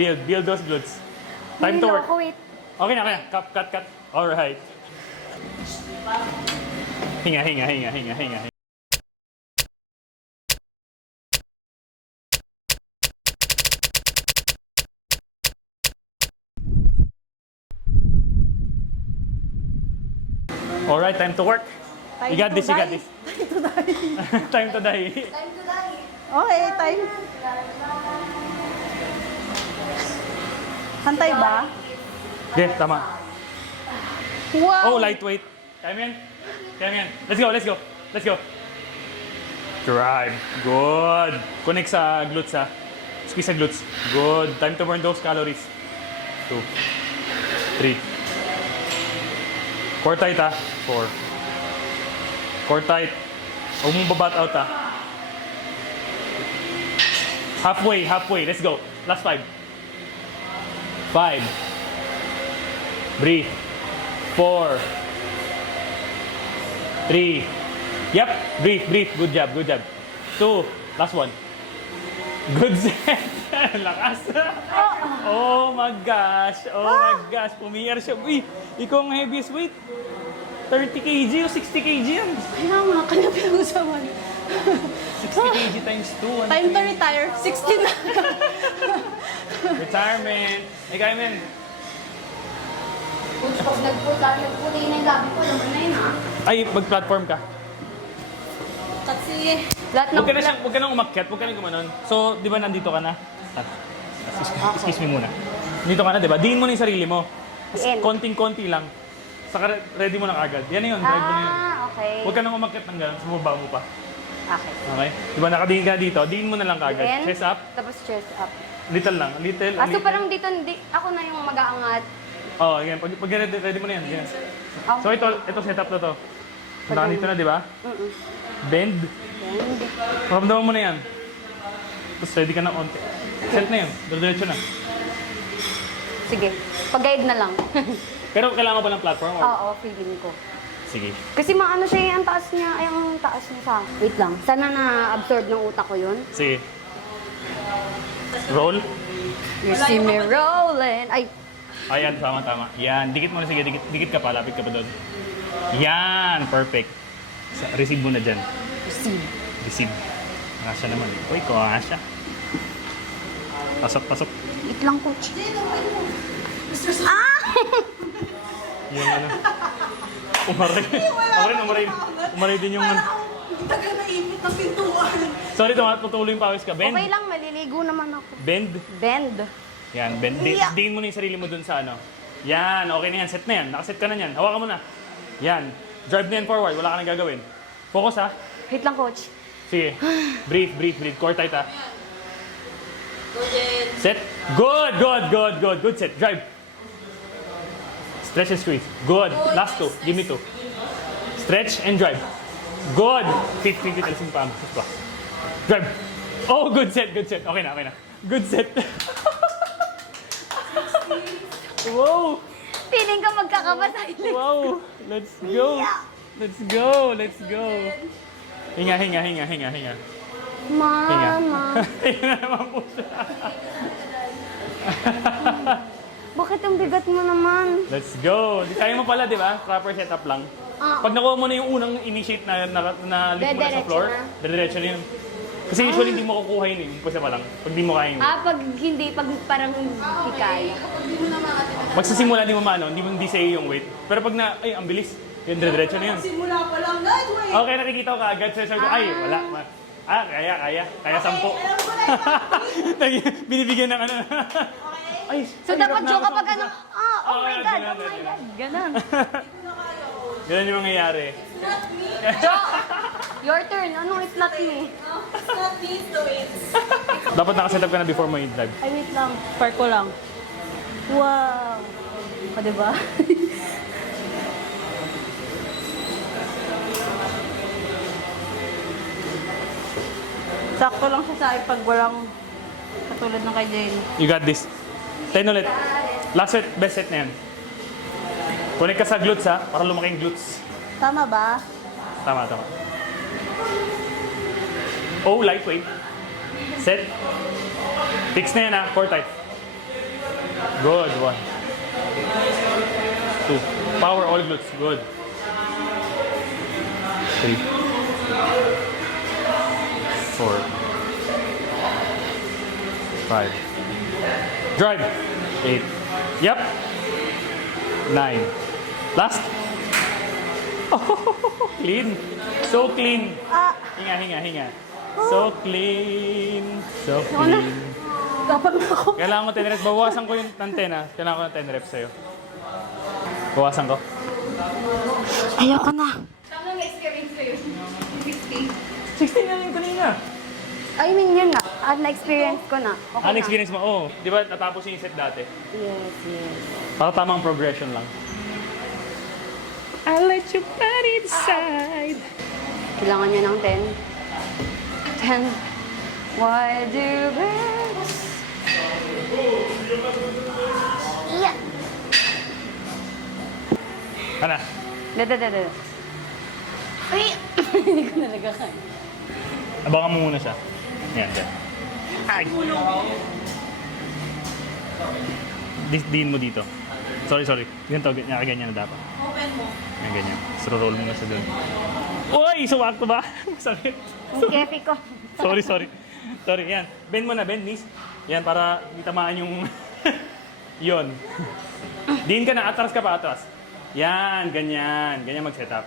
Build those glutes. Time to work. Wait. Okay na. Cut. Alright. Hinga. Alright, time to work. You got this. Time to die. Time to die. Okay, time. Hantay ba? Okay, tama. Wow! Oh, lightweight. Kaya mo yan. Let's go. Drive. Good. Connect sa glutes ha. Squeeze sa glutes. Good. Time to burn those calories. 2, 3. Core tight ha. 4. Core tight. Huwag mong babat out ha. Halfway. Let's go. Last 5. 5. Breathe. 4. 3. Yep. Breathe. Good job. 2. Last one. Good set. Lakas. Oh my gosh. Pumiyer siya. Uy, ikaw ang heaviest weight. 30 kg o 60 kg yan. Kaya nga, kanya pinag-usapan. 60 kg times 2. Time to retire. 16 na. Retirement. Kaya men. Coach, pag nagputi na yung labi ko, alam mo na yun Ay, mag-platform ka. Kasi, Lahat ng Huwag ka nang umakyat, huwag ka nang gumanon. So, di ba nandito ka na? Excuse me muna. Nandito ka na, di ba? Diin mo na yung sarili mo. Diin. Konting-konti lang. Saka ready mo na kagad. Yan na yun, drive mo na yun. okay. Huwag ka nang umakyat ng gano'n, sumaba mo pa. Okay. Okay? Di ba nakadiin ka dito? Diin mo na lang kagad. Then, Chest up, Tapos chest up. little lang. Little. So parang dito, ako na yung mag-aangat. Oh, yan. Pag ready mo na yan. Yan. Oh. So ito setup na to. Nandito na, di ba? Bend. Bend. Maramdaman mo na yan. Tapos ready ka na onti. Set na yun. Diretso na. Sige. Pag-guide na lang. Pero kailangan mo ba ng platform? Or? Oo, feeling ko. Sige. Kasi maano siya, ang taas niya sa... Wait lang. Sana na-absorb ng utak ko yun. Sige. Roll. You see me rolling. Ay, Ayan, tama. Yan. Dikit mo na. Sige, dikit ka pa. Lapit ka pa doon. Yan. Perfect. Receive mo na dyan. Receive. Nakasya naman. Uy, kuha siya. Pasok. wait lang, coach. Yung ano. Umaray din yung ano. taga naipit na pintuan. Sorry, tutuloy yung pawis ka. Bend. Okay lang, maliligo naman ako. Bend. Bend. Yan, bend. Diin mo na yung sarili mo dun sa ano. Yan, okay na yan. Set na yan. Nakaset ka na yan. Hawakan mo na. Yan. Drive na yan forward. Wala ka nang gagawin. Focus ha. Wait lang, coach. Sige. Breathe. Core tight ha. Set. Good. Good set. Drive. Stretch and squeeze. Good. Last 2. Give me 2. Stretch and drive. Good. Feet. Alisin pa. Drive. Oh, good set. Okay na. Good set. Wow. Feeling ka magkakapatay. Wow. Let's go. Hinga. Mama. Hinga naman po siya. Bakit ang bigat mo naman? Let's go. Kaya mo pala, di ba? Proper setup lang. Pag nakuha mo na yung unang initiate na lift mo na sa floor, diretso na yun. Kasi usually hindi mo kukuha yun eh. Umpisa pa lang. Pag di mo kaya yun. Pag parang hikay. Magsisimula di mo maano, hindi sa'yo yung weight. Pero pag ang bilis. Yun, diretso na yun. Simula pa lang, guys, wait. Okay, nakikita ko kaagad. Sabi ko, ay, wala. Kaya. Kaya 10. Binibigyan ng ano. Ay, So dapat joke kapag ano, oh my God, ganun. Ganon. Ganun yung mangyayari. Your turn. Anong it's not me? It's not me, it's the weights. Dapat nakaset up ka na before mo i-drive. Ay, wait lang. Park ko lang. Wow. O, diba? Sakto lang siya sa akin pag walang katulad ng kay Jane. You got this. 10 ulit. Last set, best set na yan. Connect ka sa glutes ha, para lumaki yung glutes. Tama ba? Tama. Oh, lightweight. Set. Fix na yan ha, core tight. Good. 1. 2. Power all glutes. Good. 3. 4. 5. Drive. 8. Yep. 9. Last. Oh, clean. So clean. Hinga. So clean. So clean. Dapat na ako. Kailangan ko 10 reps. Bawasan ko yung antena. Kailangan ko ng 10 reps sa'yo. Bawasan ko. Ayoko na. Tamang experience ko yun. 16. 16 na yung kanina. I mean, yun na. Na-experience ko na. Okay Ano na. experience mo? Oo. Di ba natapos yung set dati? Yes. Para tamang progression lang. I'll let you body decide. Kailangan niya ng 10. 10. Why do birds? Yeah. Ano? Dada. Uy! Hindi ko nalaga kaya. Abangan mo muna siya. Yan. Ay! Diin mo dito. Sorry. Ganito, ganyan na dapat. Open mo. Ganyan. So, roll mo na siya doon. Uy! Sumakto ba? Masakit. Ang kefi ko. Sorry. Yan. Bend mo na, knees. Yan, para di tamaan yung... Yon. Diin ka na, atras ka pa, atras. Yan, ganyan. Ganyan mag-setup.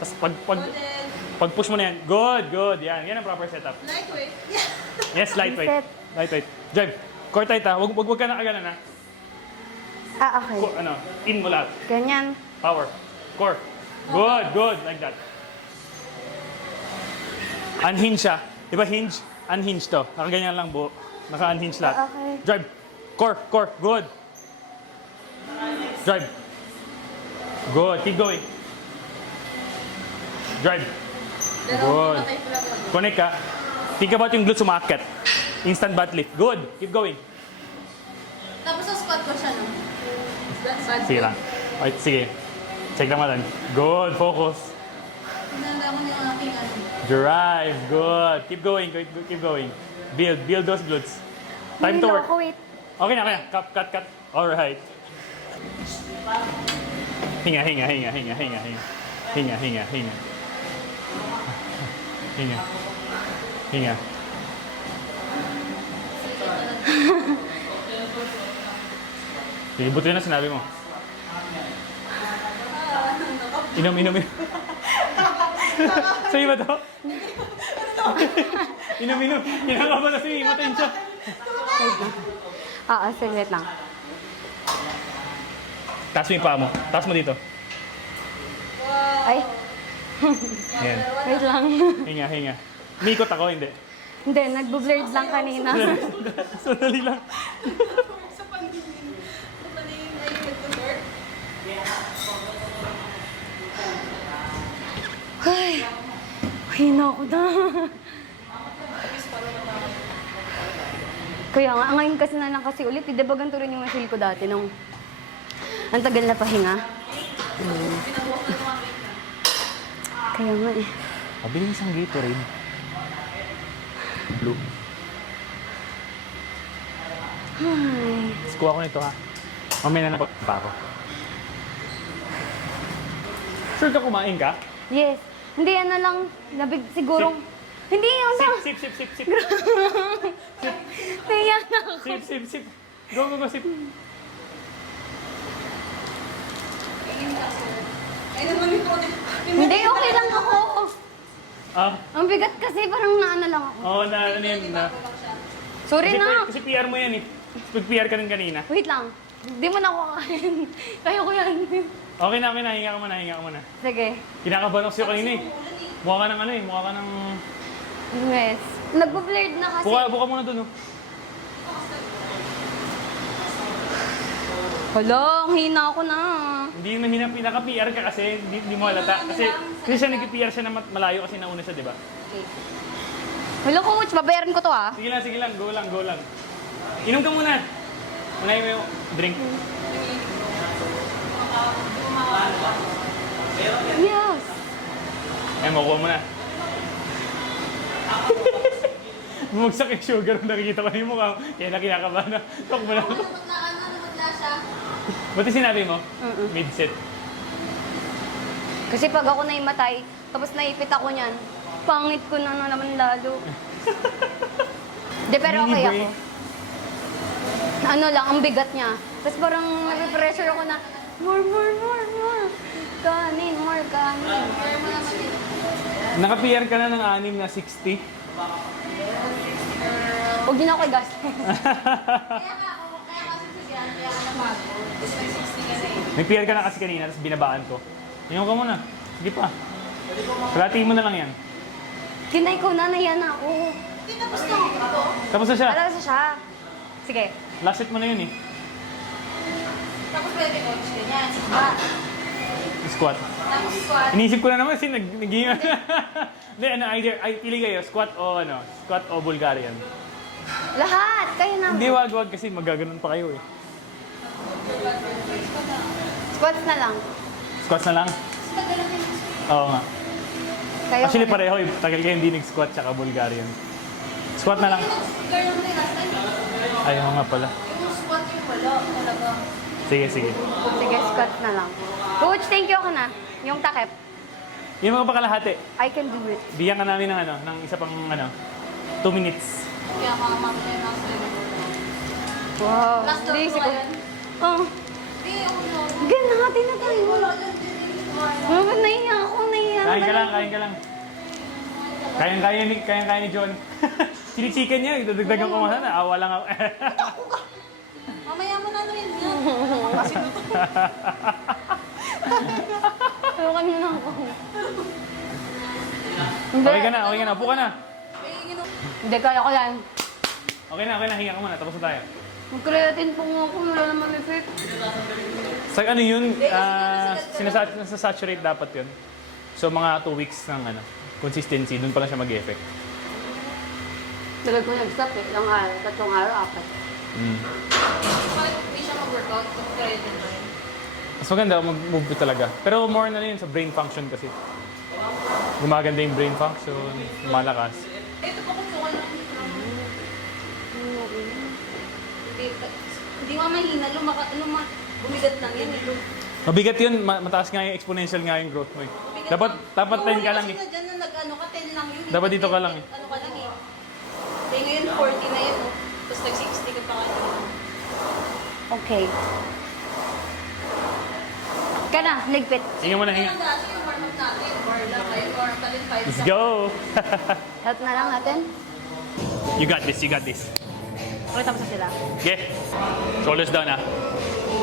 Tapos pag push mo na yan, good. Yan ang proper setup. Lightweight. Yes, lightweight. Reset. Lightweight. Drive. Core tight ha. Wag ka nakaganan ha. Okay. In mo lahat. Ganyan. Power. Core. Good. Like that. Unhinge siya. Di ba hinge? Unhinge to. Nakaganyan lang buo. Naka-unhinge lahat. Okay. Drive. Core. Good. Drive. Good. Keep going. Drive. Good. Connect ka. Think about yung glutes sumakit. Instant butt lift. Good. Keep going. Tapos sa squat ko siya, no? Sige lang. Right, sige. Check lang natin. Good. Focus. Pinanda ko na yung aking ano. Drive. Good. Keep going. Build those glutes. Time to work. Ako, wait. Okay na. Cut. Alright. Hinga. Sige, buti na sinabi mo. Inom. Sa'yo ba to? Inom. Kinakabahan na sa'yo. Matayin siya. Wait lang. Taas mo yung paa mo. Taas mo dito. Ay, Yan. wait lang. Hinga. Umikot ako, hindi. Hindi, nagbo-blurred lang kanina. Sandali lang. Sa paningin. Sa paningin ay nag-work. Ay, hina ako na. Kaya nga, ngayon kasi na lang kasi ulit. Di ba ganito rin yung feel ko dati nung ang tagal na pahinga. Kaya nga eh. Mabilis ang Gatorade. Blue. Ay. Kuha ko nito ha. Mamaya na pa ako. Sure ka kumain ka? Yes. Hindi, ano lang. Sigurong... Hindi, yung lang. Sip. Kaya na ako. Sip. Go, sip. Ay naman yung Hindi, okay lang ako. Ah, Ang bigat kasi parang naano lang ako. oo, na ano yan na. Sorry na. Kasi PR mo yan eh. Pag-PR ka rin kanina. Wait lang. Hindi mo na ako kakain. Kaya ko yan. Okay na. Hinga ka muna. Sige. Kinakabahan ako sa'yo kanina eh. Mukha ka ng mukha ka ng... Yes. Nagbo-blurred na kasi. Buka muna dun oh. Hala, ang hina ako na. Hindi mahina, pinaka-PR ka kasi hindi mo halata. Kasi siya nag-PR siya na malayo kasi nauna siya, di ba? Okay. Hello coach, babayaran ko to ah. Sige lang. Go lang. Inom ka muna. Unahin mo yung drink. Yes. Makuha mo na. Bumagsak yung sugar. Nakikita ko na yung mukha. Kaya kinakabahan na. Talk mo na. Buti sinabi mo? Mid-set. Kasi pag ako naimatay, tapos naipit ako niyan, pangit ko na naman lalo. Di, pero Mini okay ako. break. Ano lang, ang bigat niya. Tapos parang napipressure ako na, more. Kanin, more kanin. Naka-PR ka na ng 6 na 60. Huwag din ako i-gas. Nag-PR ka na kasi kanina, tapos binabaan ko. Tingnan ka muna. Sige pa. Kalati mo na lang yan. Kinay ko na, nahiya na ako. Tapos na siya. Alala siya. Sige. Last set mo na yun eh. Tapos pwede ko, ganyan. Squat. Tapos squat. Inisip ko na naman kasi nag-game. Hindi, ano, either, pili kayo, squat o Bulgarian. Lahat! Kayo na. Hindi, wag kasi magaganon pa kayo eh. Squats na lang. Squats na lang? Oo nga. Kayo Actually muna. pareho, tagal kayo hindi nag-squat tsaka Bulgarian. Squat na lang. Girl, yung last time. Ayaw nga pala. Yung squat yung wala talaga. Sige. Sige, squats na lang. Coach, thank you ka na. Yung takip. Yung mga pakalahati, I can do it. bigyan ka namin ng isa pang 2 minutes. Kaya mga mamaya na sa Wow. Last Hindi, drop siguro. ko yan. Oh. Hindi, ako no. Ganati na tayo. Wala lang din. Oh, nahiya ako, nahiya. Kain ka lang. Kayang-kaya ni John. Sinichikan niya, idadagdagan ko nga sana. Awa lang ako. Mamaya mo na rin yan. Pero kanina ako. Okay ka na. Upo ka na. Hindi, kaya ko yan. Okay na. Hinga ka muna. Tapos na tayo. Mag-creatine po nga ako, wala naman effect. Sa ano yun, saturate dapat yun. So mga 2 weeks ng consistency, dun pala siya mag-effect. Tagal ko nag-stop eh. Ilang araw, 3 araw, 4. Bakit hindi siya mag-workout? Try din ba yun? Mas maganda mag-move ko talaga. Pero more na yun sa brain function kasi. Gumaganda yung brain function, malakas. Ito pa kung sukan lang. Hindi nga mahina. Bumigat lang yan. Mabigat yun, mataas nga yung exponential nga yung growth mo eh. Dapat 10 ka lang eh. Kasi na dyan na nag-ano ka, 10 lang yun. Dapat dito ka lang eh. Ano ka lang eh. Kaya ngayon 40 na yan. Oh. Tapos nag-60 ka pa kanina. Okay. Ka na, ligpit. Hinga mo na, hinga. Ang dati yung warm-up natin. Bar lang kayo. Warm pa din 5 Let's go! Help na lang natin. You got this. Pakita mo sa sila. Okay. Shoulders down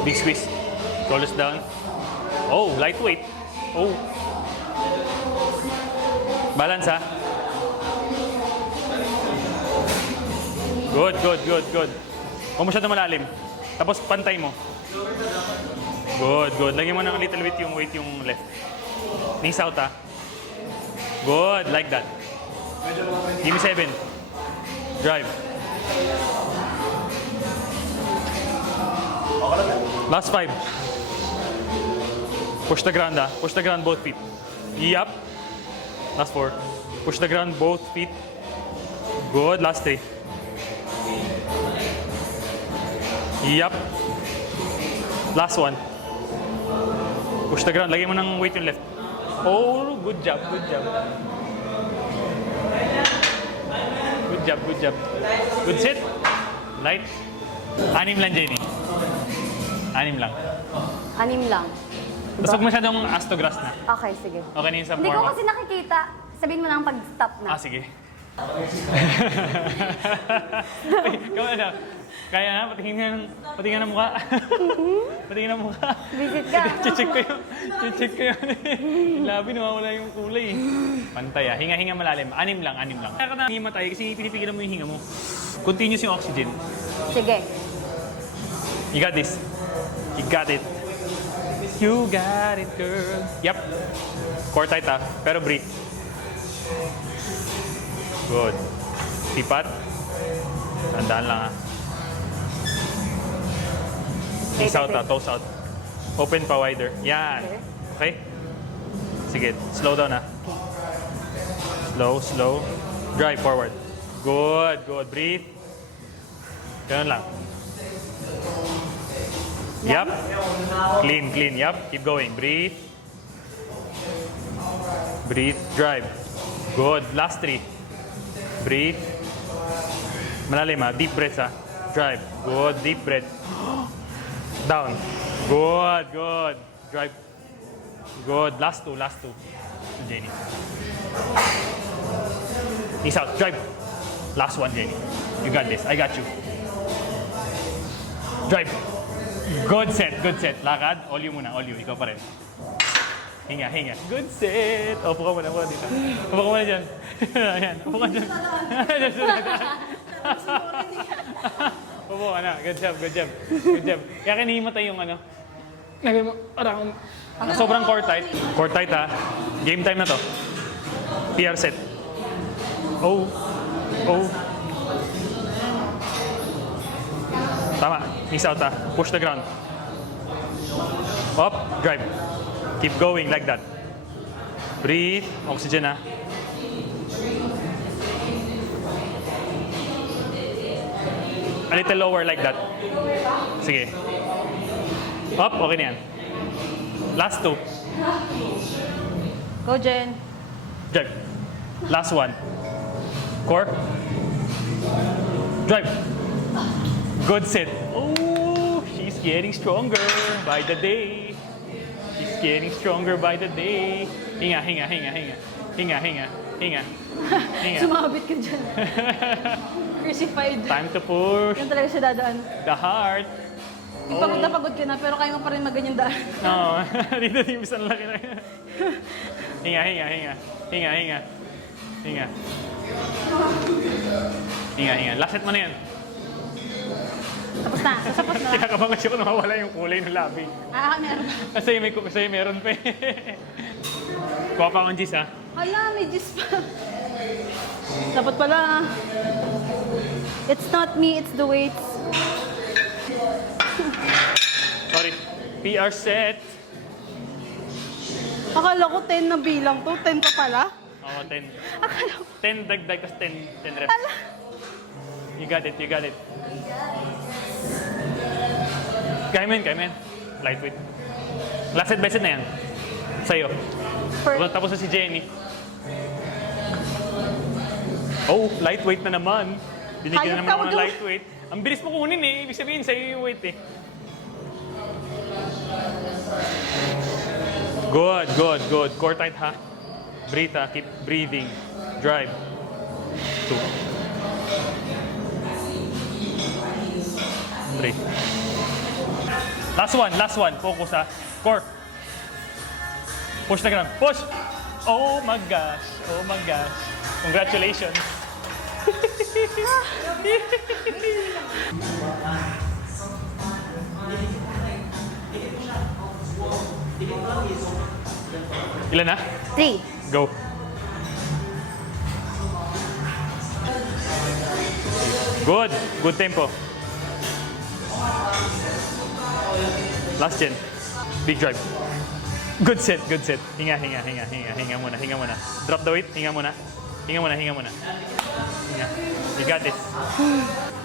Big squeeze. Shoulders down. Oh, lightweight. Oh. Balance Good. Huwag masyado malalim. Tapos pantay mo. Good. Lagyan mo ng little bit yung weight yung left. Knees out Good, like that. Give me 7. Drive. Last 5. Push the ground Push the ground both feet. Yup. Last 4. Push the ground both feet. Good. Last 3. Yup. Last 1. Push the ground. Lagyan mo ng weight yung left. Oh, good job. Good set. Light. 6 lang, Jenny. 6 lang. 6 lang. Tapos huwag masyadong astograss na. Okay, sige. Okay na yun sa Hindi ko forma. kasi nakikita. Sabihin mo lang pag stop na. Sige. Kaya na. Kaya na, patingin ng mukha. Patingin ng mukha. Visit ka. Check ko yun. Labi, nawawala yung kulay. Pantay Hinga malalim. 6 lang. Kaya ka na himatay kasi pinipigilan mo yung hinga mo. Continuous yung oxygen. Sige. You got this. You got it. You got it, girl. Yep. Core tight pero breathe. Good. Sipat. Tandaan lang Knees out toes out. Open pa wider. Yan. Okay? Sige, slow down Slow. Drive forward. Good. Breathe. Ganun lang. Yup. Clean, clean. Yup. Keep going. Breathe. Breathe. Drive. Good. Last 3. Breathe. Malalim ha. Deep breaths ha. Drive. Good. Deep breath. Down. Good. Good. Drive. Good. Last 2. Last 2. Jenny. Knees out. Drive. Last 1, Jenny. You got this. I got you. Drive. Good set. Good set. Lakad. All you muna. All you. Ikaw pa rin. Hinga, hinga. Good set. Upo ka muna. Upo ka dito. Upo ka muna dyan. Ayan. Upo ka dyan. Upo ka na. Good job. Good job. Good job. Kaya kinihimatay yung ano. Lagay mo. Parang sobrang core tight. Core tight ha. Game time na to. PR set. Oh. Oh. Tama. Knees out ha. Push the ground. Up. Drive. Keep going like that. Breathe. Oxygen ha. A little lower like that. Sige. Up. Okay na yan. Last 2. Go, Jen. Drive. Last 1. Core. Drive. Good set. Oh, she's getting stronger by the day. She's getting stronger by the day. Hinga, hinga, hinga, hinga. Hinga, hinga, hinga. Hinga. Sumabit ka dyan. Crucified. Time to push Yan talaga siya dadaan. the heart. Pagod na pagod ka na, pero kaya mo pa rin maganyan daan. No, dito yung isang laki na. Hinga, hinga, hinga. Hinga, hinga. Hinga. Hinga, hinga. Last set mo na yan. Tapos na. Tapos na. Kinakabahan siya kung mawala yung kulay ng labi. Meron ba? Kasi meron pa eh. Kuha pa akong gis ha. Hala, may juice pa. Dapat pala. It's not me, it's the weights. Sorry. PR set. Akala ko 10 na bilang to. 10 pa pala. Oo, 10. Akala ko. 10 dagdag, tas 10 reps. You got it, you got it. Kaya mo yun. Lightweight. Last set by set na yan. Sa'yo. Tapos na si Jenny. Oh, lightweight na naman. Binigyan na Hayop ka, naman wag ng ka- lightweight. Ang bilis mo kunin eh. Ibig sabihin sa'yo yung weight eh. Good, good, good. Core tight ha. Breathe ha. Keep breathing. Drive. 2. 3. Last one. Focus ha. Core. Push the ground. Push! Oh my gosh. Oh my gosh. Congratulations. Ilan na? 3. Go. Good. Good tempo. Last gen. Big drive. Good set. Good set. Hinga muna. Drop the weight. Hinga muna. Hinga. You got this.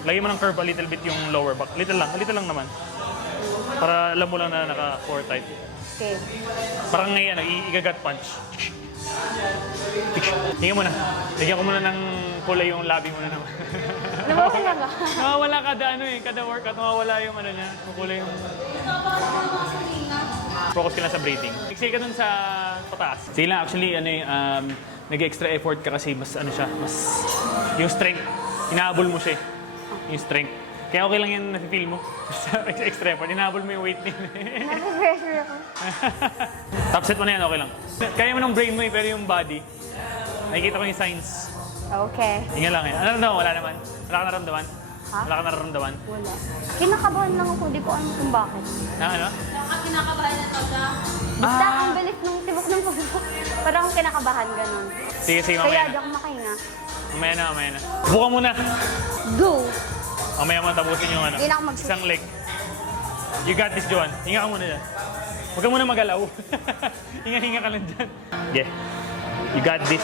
Lagyan mo ng curve a little bit yung lower back. Little lang naman. Para alam mo lang na naka-core tight. Okay. Parang ngayon, i-gagat punch. Hinga muna. Lagyan ko muna ng kulay yung labi muna naman. Nawawala ba? Nawawala kada workout, nawawala yung ano niya, yung kulay yung... Focus ka lang sa breathing. Exhale ka dun sa pataas. Sige lang, actually, nag-extra effort ka kasi mas yung strength, inaabol mo siya yung strength. Kaya okay lang yan nafe-feel mo. Extra effort, inaabol mo yung weight din. Nape-pressure ako. Top set mo na yan, okay lang. Kaya mo ng brain mo pero yung body, nakikita ko yung signs. Okay. Hinga lang yan. Ano naman? Wala naman. Wala ka naramdaman? Ha? Wala ka nararamdaman? Wala. Kinakabahan lang ako. Di ko alam kung bakit. Na ano? Kinakabahan na to na. Basta ang bilis nung tibok ng puso. Parang akong kinakabahan ganun. Sige, mamaya Kaya na. di ako makahinga. Mamaya na. Buka muna. Go! Mamaya mo tapusin yung ano. Hindi na ako mag- Isang leg. You got this, Joan. Hinga ka muna dyan. Huwag ka muna magalaw. Hinga ka lang dyan. Yeah. You got this.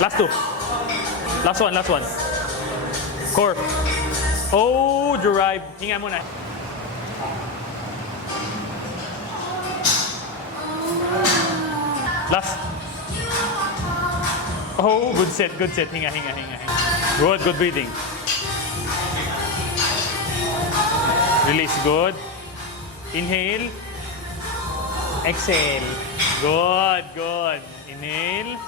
Last two. Last one, last one. Core. Oh, drive. Hinga muna. Last. Oh, good set, good set. Hinga, hinga, hinga, hinga. Good, good breathing. Release, good. Inhale. Exhale. Good, good. Inhale.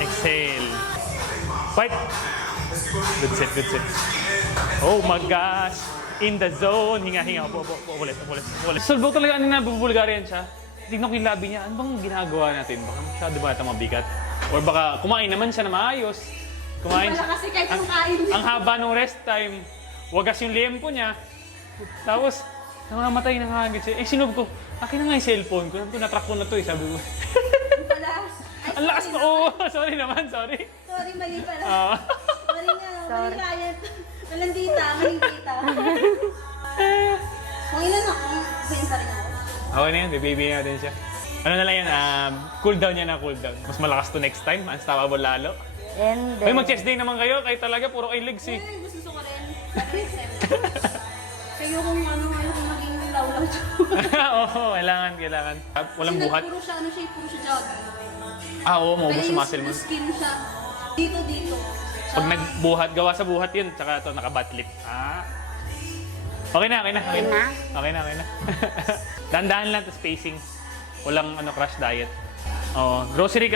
Exhale. Fight. Good set, good set. Oh my gosh. In the zone. Hinga, hinga. Upo, upo, upo. Ulit, ulit, ulit. Sulbog talaga ano na, bubulgarian siya. Tignan ko yung labi niya. Ano bang ginagawa natin? Baka masyado ba ito mabigat? Or baka kumain naman siya na maayos. Kumain Wala siya. kasi kahit yung kain niya. Ang haba nung rest time. Wagas yung liempo niya. Tapos, namamatay na nga agad siya. Eh, sinub ko. Akin na nga yung cellphone ko. Sabi ko, natrack ko na to eh. Sabi ko, Pala. Ay, ang lakas ko. Oo, sorry naman, sorry. sorry, mali pala. Ah. Mali nga, mali client. Walang dita, maling dita. Kung ilan ako, same pa rin ako. Okay na yan, baby natin siya. Ano na lang yan, cool down yan na cool down. Mas malakas to next time, unstoppable lalo. And Ay, mag-chest day naman kayo, kayo talaga, puro kayo legs eh. Ay, gusto ko rin. Next time. Kayo kung ano, ayokong maging lawlaw. Oo, kailangan, kailangan. Walang buhat. Puro siya, ano siya, puro siya jogging. Oo, maubos yung muscle mo. Yung skin siya. Dito, dito. Pag nagbuhat, gawa sa buhat yun, tsaka ito, nakabatlit. Okay na, okay na. Okay na? Okay na, okay na. Dahan-dahan lang to spacing. Walang crash diet. Oo, grocery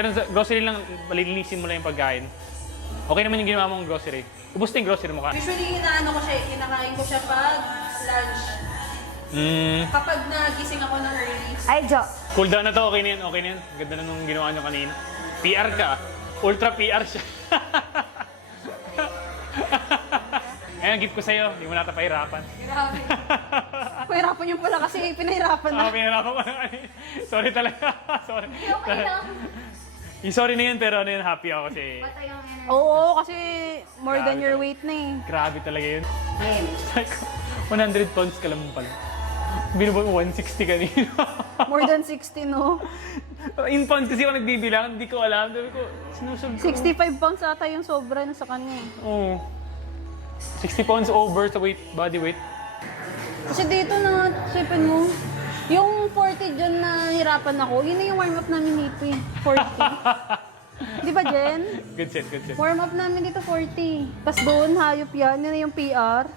lang, malilinisin mo lang yung pagkain. Okay naman yung ginawa mong grocery. Ubus na yung grocery mo ka. Usually, kinakain ko siya pag lunch. Kapag nagising ako ng early. Ay, Jo. Cool down na to, okay na yan, okay na yan. Ganda na nung ginawa nyo kanina. PR ka, ultra PR siya. Ayan, gift ko sa'yo, hindi mo nata pahirapan. Grabe. Pahirapan yung pala kasi pinahirapan na. Pinahirapan ko na kanina. Sorry talaga, sorry. Okay lang. Sorry na yun, pero happy ako kasi Patay ang energy. Oo, kasi more than your weight na eh. grabe talaga yun. Like, 100 pounds ka lang pala. Binubuhay mo 160 kanina. More than 60, no? In pounds kasi ako nagbibilang, hindi ko alam. Sabi ko, sinusog ko. 65 pounds ata yung sobra na sa kanya eh. Oo. 60 pounds over sa weight, body weight. Kasi dito na, sipin mo, yung 40 dyan na hirapan ako, yun na yung warm-up namin dito eh. 40. Di ba, Jen? Good set, good set. Warm-up namin dito 40. Tapos doon, hayop yan. Yun na yung PR.